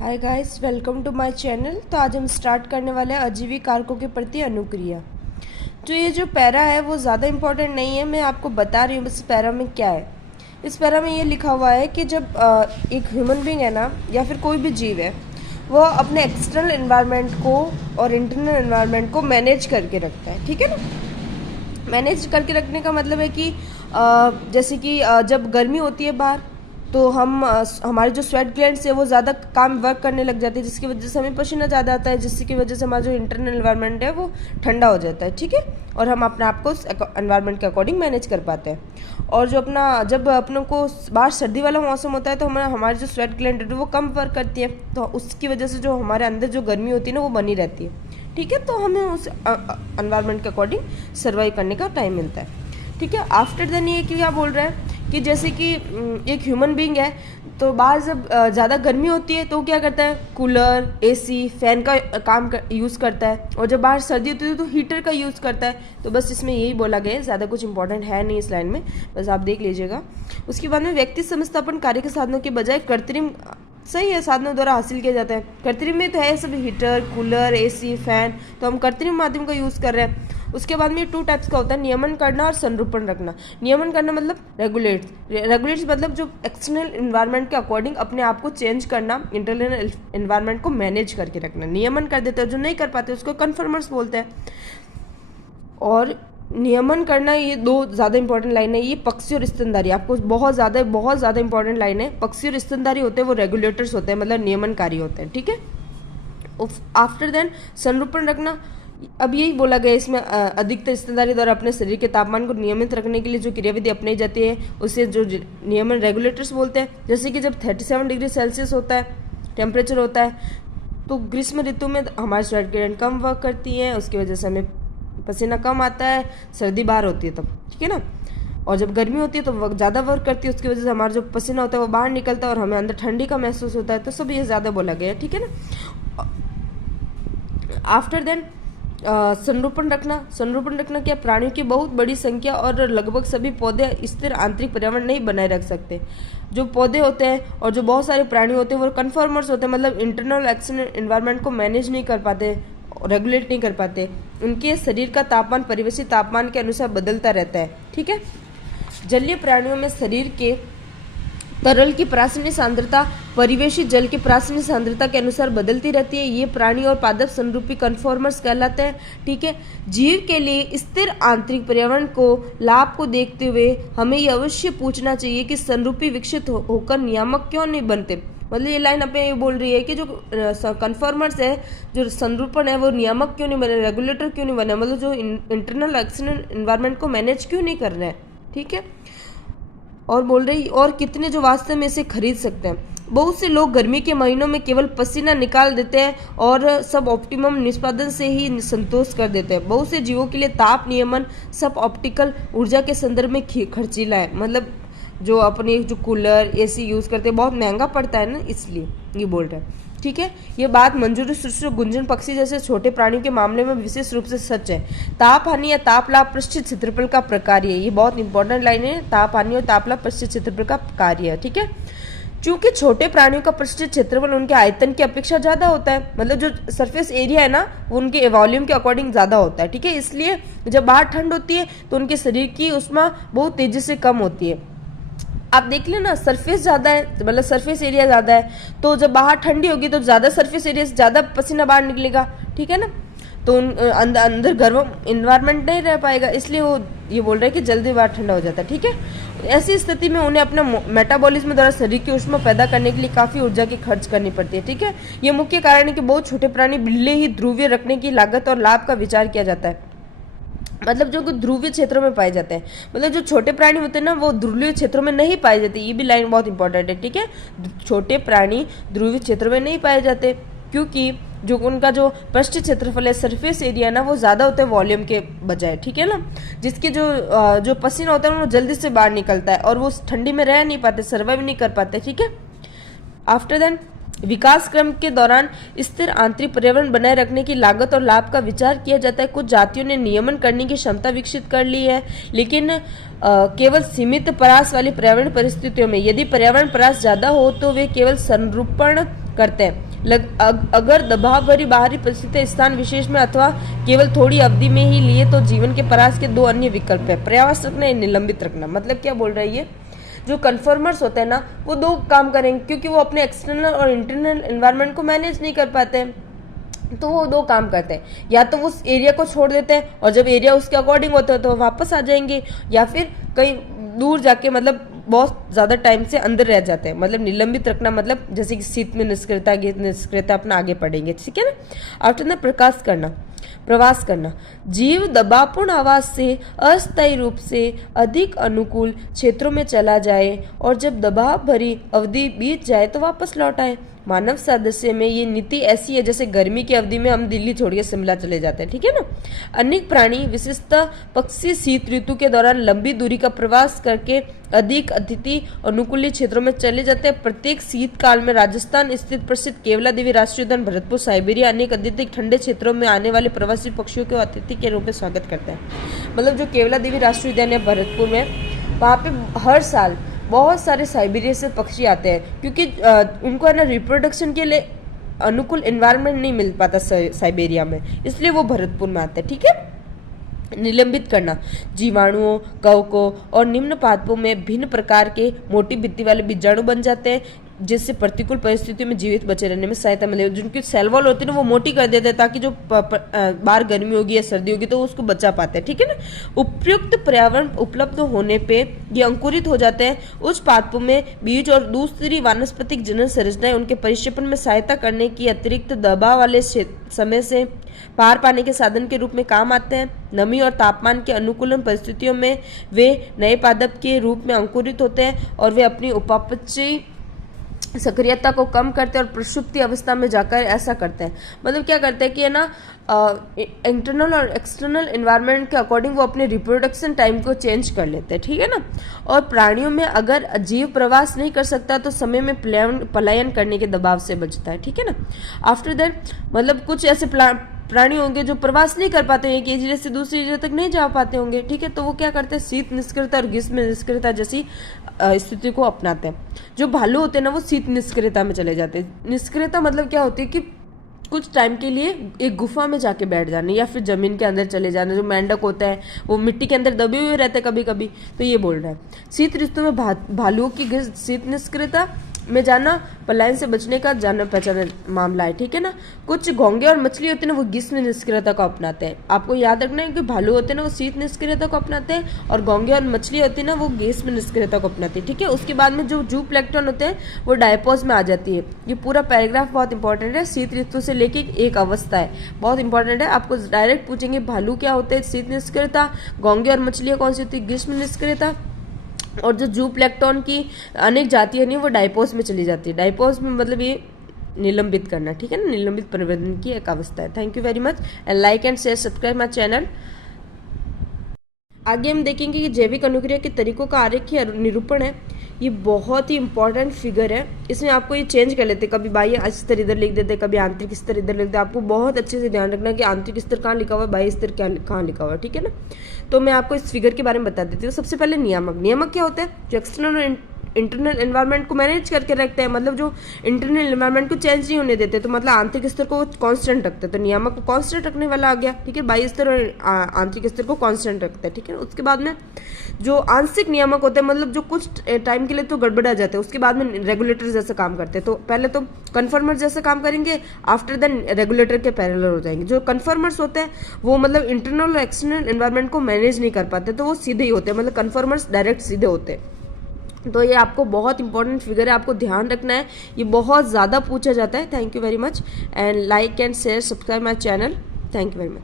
Hi guys, welcome to my channel. तो आज हम स्टार्ट करने वाले हैं अजीवी कारकों के प्रति अनुक्रिया। तो ये जो पैरा है वो ज़्यादा इम्पोर्टेंट नहीं है, मैं आपको बता रही हूँ इस पैरा में क्या है। इस पैरा में ये लिखा हुआ है कि जब एक ह्यूमन बीइंग है ना, या फिर कोई भी जीव है, वो अपने एक्सटर्नल इन्वायरमेंट को और इंटरनल इन्वायरमेंट को मैनेज करके रखता है। ठीक है ना। मैनेज करके रखने का मतलब है कि जैसे कि जब गर्मी होती है बाहर, तो हम हमारे जो स्वेट ग्लैंड्स है वो ज़्यादा काम वर्क करने लग जाते हैं, जिसकी वजह से हमें पसीना ज़्यादा आता है, जिसकी वजह से हमारा जो इंटरनल एनवायरनमेंट है वो ठंडा हो जाता है। ठीक है। और हम अपने आप को उस एनवायरनमेंट के अकॉर्डिंग मैनेज कर पाते हैं। और जो जब अपनों को बाहर सर्दी वाला मौसम होता है तो हमारी जो स्वेट ग्लैंड है वो कम वर्क करती है, तो उसकी वजह से जो हमारे अंदर जो गर्मी होती है ना वो बनी रहती है। ठीक है। तो हमें उस एनवायरनमेंट के अकॉर्डिंग सर्वाइव करने का टाइम मिलता है। ठीक है। आफ्टर देन ये क्या बोल रहा है कि जैसे कि एक ह्यूमन बीइंग है, तो बाहर जब ज़्यादा गर्मी होती है तो क्या करता है, कूलर, एसी, फैन का यूज़ करता है। और जब बाहर सर्दी होती है तो हीटर का यूज़ करता है। तो बस इसमें यही बोला गया है, ज़्यादा कुछ इंपॉर्टेंट है नहीं इस लाइन में, बस आप देख लीजिएगा। उसके बाद में व्यक्ति समस्थापन कार्य के साधनों के बजाय कृत्रिम सही है साधनों द्वारा हासिल किया जाता है। कृत्रिम में तो है सब, हीटर, कूलर, एसी, फैन, तो हम कृत्रिम माध्यम का यूज़ कर रहे हैं। उसके बाद में 2 टाइप्स का होता है, नियमन करना और संरूपण रखना। नियमन करना मतलब रेगुलेट्स मतलब जो एक्सटर्नल इन्वायरमेंट के अकॉर्डिंग अपने आप को चेंज करना, इंटरनल इन्वायरमेंट को मैनेज करके रखना। नियमन कर देते हैं, जो नहीं कर पाते उसको कन्फर्मर्स बोलते हैं। और नियमन करना, ये 2 ज़्यादा इंपॉर्टेंट लाइन है। ये पक्षी और स्तनधारी, आपको बहुत ज़्यादा इंपॉर्टेंट लाइन है। पक्षी और स्तनधारी होते हैं वो रेगुलेटर्स होते हैं, मतलब नियमनकारी होते हैं। ठीक है। आफ्टर देन संरूपण रखना, अब यही बोला गया इसमें अधिकतर स्तनधारी द्वारा अपने शरीर के तापमान को नियमित रखने के लिए जो क्रियाविधि अपनाई जाती है उसे जो नियमन रेगुलेटर्स बोलते हैं। जैसे कि जब 37 डिग्री सेल्सियस होता है टेम्परेचर होता है, तो ग्रीष्म ऋतु में हमारी स्वेट ग्लैंड कम वर्क करती है, उसकी वजह से हमें पसीना कम आता है, सर्दी बाहर होती है तब। ठीक है ना। और जब गर्मी होती है तो वो ज़्यादा वर्क करती है, उसकी वजह से हमारा जो पसीना होता है वो बाहर निकलता है और हमें अंदर ठंडी का महसूस होता है। तो सब ये ज़्यादा बोला गया है। ठीक है ना। आफ्टर देन संरूपण रखना क्या, प्राणियों की बहुत बड़ी संख्या और लगभग सभी पौधे स्थिर आंतरिक पर्यावरण नहीं बनाए रख सकते। जो पौधे होते हैं और जो बहुत सारे प्राणी होते हैं वो कन्फर्मर्स होते हैं, मतलब इंटरनल एक्सटर्नल एनवायरनमेंट को मैनेज नहीं कर पाते, रेगुलेट नहीं कर पाते। उनके शरीर का तापमान परिवेशी तापमान के अनुसार बदलता रहता है। ठीक है। जलीय प्राणियों में शरीर के तरल की प्राथमिक सांद्रता परिवेशी जल की प्राथमिक सांद्रता के अनुसार बदलती रहती है। ये प्राणी और पादप संरूपी कन्फॉर्मर्स कहलाते हैं। ठीक है। जीव के लिए स्थिर आंतरिक पर्यावरण को लाभ को देखते हुए हमें यह अवश्य पूछना चाहिए कि संरूपी विकसित होकर नियामक क्यों नहीं बनते। मतलब ये लाइन अपने ये बोल रही है कि जो कन्फॉर्मर्स है, जो संरूपण है, वो नियामक क्यों नहीं बने, रेगुलेटर क्यों नहीं बने, मतलब जो इंटरनल एक्सटर्नल एनवायरनमेंट को मैनेज क्यों नहीं कर रहे हैं। ठीक है। और बोल रही, और कितने जो वास्तव में इसे खरीद सकते हैं। बहुत से लोग गर्मी के महीनों में केवल पसीना निकाल देते हैं और सब ऑप्टिमम निष्पादन से ही संतोष कर देते हैं। बहुत से जीवों के लिए ताप नियमन सब ऑप्टिकल ऊर्जा के संदर्भ में खर्चीला है, मतलब जो अपने जो कूलर, एसी यूज़ करते हैं बहुत महंगा पड़ता है ना, इसलिए ये बोल रहे हैं। ठीक है। ये बात मंजूरी सृष्टि गुंजन पक्षी जैसे छोटे प्राणियों के मामले में विशेष रूप से सच है। ताप हानि या ताप लाभ पृष्ठ क्षेत्रफल का प्रकार्य है, ये बहुत इंपॉर्टेंट लाइन है। ताप हानि और ताप लाभ पृष्ठ क्षेत्रफल का कार्य है। ठीक है। चूंकि छोटे प्राणियों का पृष्ठ क्षेत्रफल उनके आयतन की अपेक्षा ज़्यादा होता है, मतलब जो सरफेस एरिया है ना वो उनके वॉल्यूम के अकॉर्डिंग ज़्यादा होता है। ठीक है। इसलिए जब बाहर ठंड होती है तो उनके शरीर की ऊष्मा बहुत तेजी से कम होती है। आप देख लेना, सरफेस ज़्यादा है, मतलब सरफेस एरिया ज़्यादा है, तो जब बाहर ठंडी होगी तो ज़्यादा सरफेस एरिया से ज़्यादा पसीना बाहर निकलेगा। ठीक है ना। तो अंदर गर्म इन्वायरमेंट नहीं रह पाएगा, इसलिए वो ये बोल रहे हैं कि जल्दी बाहर ठंडा हो जाता है। ठीक है। ऐसी स्थिति में उन्हें अपना मेटाबॉलिज्म द्वारा शरीर की ऊष्मा पैदा करने के लिए काफ़ी ऊर्जा की खर्च करनी पड़ती है। ठीक है। ये मुख्य कारण है कि बहुत छोटे प्राणी बिल्ले ही ध्रुवीय रखने की लागत और लाभ का विचार किया जाता है, मतलब जो ध्रुवीय क्षेत्रों में पाए जाते हैं, मतलब जो छोटे प्राणी होते हैं ना वो ध्रुवीय क्षेत्रों में नहीं पाए जाते। ये भी लाइन बहुत इंपॉर्टेंट है। ठीक है। छोटे प्राणी ध्रुवीय क्षेत्रों में नहीं पाए जाते क्योंकि जो उनका जो पृष्ठ क्षेत्रफल है, सरफेस एरिया ना वो ज़्यादा होता है वॉल्यूम के बजाय। ठीक है ना। जिसके जो पसीना होता है वो जल्दी से बाहर निकलता है और वो ठंडी में रह नहीं पाते, सर्वाइव नहीं कर पाते। ठीक है। आफ्टर देन विकास क्रम के दौरान स्थिर आंतरिक पर्यावरण बनाए रखने की लागत और लाभ का विचार किया जाता है। कुछ जातियों ने नियमन करने की क्षमता विकसित कर ली है, लेकिन केवल सीमित परास वाली पर्यावरण परिस्थितियों में। यदि पर्यावरण परास ज्यादा हो तो वे केवल संरूपण करते हैं। अगर दबाव भरी बाहरी परिस्थिति स्थान विशेष में अथवा केवल थोड़ी अवधि में ही लिए तो जीवन के परास के दो अन्य विकल्प है, पर्यावरण रखना या निलंबित रखना। मतलब क्या बोल रही है, जो कन्फर्मर्स होते हैं ना वो दो काम करेंगे, क्योंकि वो अपने एक्सटर्नल और इंटरनल एनवायरनमेंट को मैनेज नहीं कर पाते हैं, तो वो दो काम करते हैं, या तो उस एरिया को छोड़ देते हैं और जब एरिया उसके अकॉर्डिंग होता है तो वापस आ जाएंगे, या फिर कहीं दूर जाके मतलब बहुत ज़्यादा टाइम से अंदर रह जाते हैं। मतलब निलंबित रखना मतलब जैसे कि शीत में निष्क्रियता, गैस निष्क्रियता, अपना आगे पढ़ेंगे, ठीक है ना। आफ्टर दैट प्रवास करना, जीव दबावपूर्ण आवास से अस्थायी रूप से अधिक अनुकूल क्षेत्रों में चला जाए और जब दबाव भरी अवधि बीत जाए तो वापस लौट आए। मानव सदस्य में ये नीति ऐसी है जैसे गर्मी की अवधि में हम दिल्ली छोड़ के शिमला चले जाते हैं, ठीक है ना। अनेक प्राणी विशेषतः पक्षी शीत ऋतु के दौरान लंबी दूरी का प्रवास करके अधिक अतिथि अनुकूल क्षेत्रों में चले जाते हैं। प्रत्येक शीतकाल में राजस्थान स्थित प्रसिद्ध केवला देवी राष्ट्रीय उद्यान, भरतपुर, साइबेरिया अनेक अधिक ठंडे क्षेत्रों में आने वाले प्रवासी पक्षियों के अतिथि के रूप में स्वागत करते हैं। मतलब जो केवला देवी राष्ट्रीय उद्यान है भरतपुर में, वहाँ पे हर साल बहुत सारे साइबेरिया से पक्षी आते हैं, क्योंकि उनको है ना रिप्रोडक्शन के लिए अनुकूल एनवायरनमेंट नहीं मिल पाता साइबेरिया में, इसलिए वो भरतपुर में आते हैं, ठीक है। निलंबित करना, जीवाणुओं, कवकों और निम्न पादपों में भिन्न प्रकार के मोटी भित्ति वाले बीजाणु बन जाते हैं, जिससे प्रतिकूल परिस्थितियों में जीवित बचे रहने में सहायता मिलेगी। जिनकी सेल वॉल होती है ना वो मोटी कर देते हैं, ताकि जो बाहर गर्मी होगी या सर्दी होगी तो उसको बचा पाते हैं, ठीक है ना। उपयुक्त पर्यावरण उपलब्ध होने पे ये अंकुरित हो जाते हैं। उच्च पादपों में बीज और दूसरी वानस्पतिक जनन संरचनाएं उनके परिक्षेपण में सहायता करने की अतिरिक्त दबाव वाले समय से पार पाने के साधन के रूप में काम आते हैं। नमी और तापमान के अनुकूलन परिस्थितियों में वे नए पादप के रूप में अंकुरित होते हैं और वे अपनी उपापचयी सक्रियता को कम करते हैं और प्रसुप्ति अवस्था में जाकर ऐसा करते हैं। मतलब क्या करते हैं कि है ना इंटरनल और एक्सटर्नल एनवायरनमेंट के अकॉर्डिंग वो अपने रिप्रोडक्शन टाइम को चेंज कर लेते हैं, ठीक है ना। और प्राणियों में अगर जीव प्रवास नहीं कर सकता तो समय में पलायन करने के दबाव से बचता है, ठीक है ना। आफ्टर दैट मतलब कुछ ऐसे प्राणी होंगे जो प्रवास नहीं कर पाते हैं, एक एरिया से दूसरी एरिया तक नहीं जा पाते होंगे, ठीक है, तो वो क्या करते हैं, शीत निष्क्रियता और ग्रीष्म निष्क्रियता जैसी स्थिति को अपनाते हैं। जो भालू होते हैं ना वो शीत निष्क्रियता में चले जाते हैं। निष्क्रियता मतलब क्या होती है कि कुछ टाइम के लिए एक गुफा में जाके बैठ जाना या फिर जमीन के अंदर चले जाना। जो मेंढक होता है वो मिट्टी के अंदर दबे हुए रहते हैं कभी कभी, तो ये बोल रहा है। शीत ऋतु में भालुओं की शीत निष्क्रियता में जाना पलायन से बचने का जाना पहचाना मामला है, ठीक है ना। कुछ घोंगे और मछली होते हैं ना वो ग्रीष्म निष्क्रियता को अपनाते हैं। आपको याद रखना है कि भालू होते हैं ना वो शीत निष्क्रियता को अपनाते हैं और घोंगे और मछली होती है ना वो ग्रीष्म निष्क्रियता को अपनाती है, ठीक है। उसके बाद में जो जू प्लैंकटन होते हैं वो डायपोज में आ जाती है। ये पूरा पैराग्राफ बहुत इंपॉर्टेंट है, शीत ऋतु से लेके एक अवस्था है, बहुत इंपॉर्टेंट है। आपको डायरेक्ट पूछेंगे भालू क्या होते हैं, शीत निष्क्रियता, घोंगे और मछलियाँ कौन सी होती है, ग्रीष्म निष्क्रियता, और जो जू प्लैंकटन की अनेक जातियां नहीं वो डायपोज में चली जाती है। डायपोज में मतलब ये निलंबित करना, ठीक है ना, निलंबित परिवर्तन की एक अवस्था है। Thank you very much and like and share subscribe my channel. आगे हम देखेंगे कि जैविक अनुक्रिया के तरीकों का आरेखीय निरूपण है। ये बहुत ही इंपॉर्टेंट फिगर है, इसमें आपको ये चेंज कर लेते, कभी बाह्य स्तर इधर लिख देते, कभी आंतरिक स्तर इधर लिख देते। आपको बहुत अच्छे से ध्यान रखना है कि आंतरिक स्तर कहाँ लिखा हुआ है, बाह्य स्तर कहाँ लिखा हुआ है, ठीक है ना। तो मैं आपको इस फिगर के बारे में बता देती हूँ। सबसे पहले नियामक क्या होता है, जो एक्सटर्नल और इंटरनल एनवायरनमेंट को मैनेज करके रखते हैं, मतलब जो इंटरनल एनवायरनमेंट को चेंज नहीं होने देते, तो मतलब आंतरिक स्तर को कांस्टेंट रखते हैं, तो नियामक को कांस्टेंट रखने वाला आ गया, ठीक है। बाह्य स्तर और आंतरिक स्तर को कांस्टेंट रखते हैं, ठीक है। उसके बाद में जो आंशिक नियामक होते हैं, मतलब जो कुछ टाइम के लिए तो गड़बड़ा जाते हैं, उसके बाद में रेगुलेटर जैसे काम करते हैं। तो पहले तो कन्फर्मर जैसे काम करेंगे, आफ्टर देन रेगुलेटर के पैरेलल हो जाएंगे। जो कन्फर्मर्स होते हैं वो मतलब इंटरनल और एक्सटर्नल एनवायरनमेंट को मैनेज नहीं कर पाते, तो वो सीधे ही होते हैं, मतलब कन्फर्मर्स डायरेक्ट सीधे होते हैं। तो ये आपको बहुत इंपॉर्टेंट फिगर है, आपको ध्यान रखना है, ये बहुत ज़्यादा पूछा जाता है। Thank you very much and like and share subscribe my channel. Thank you very much.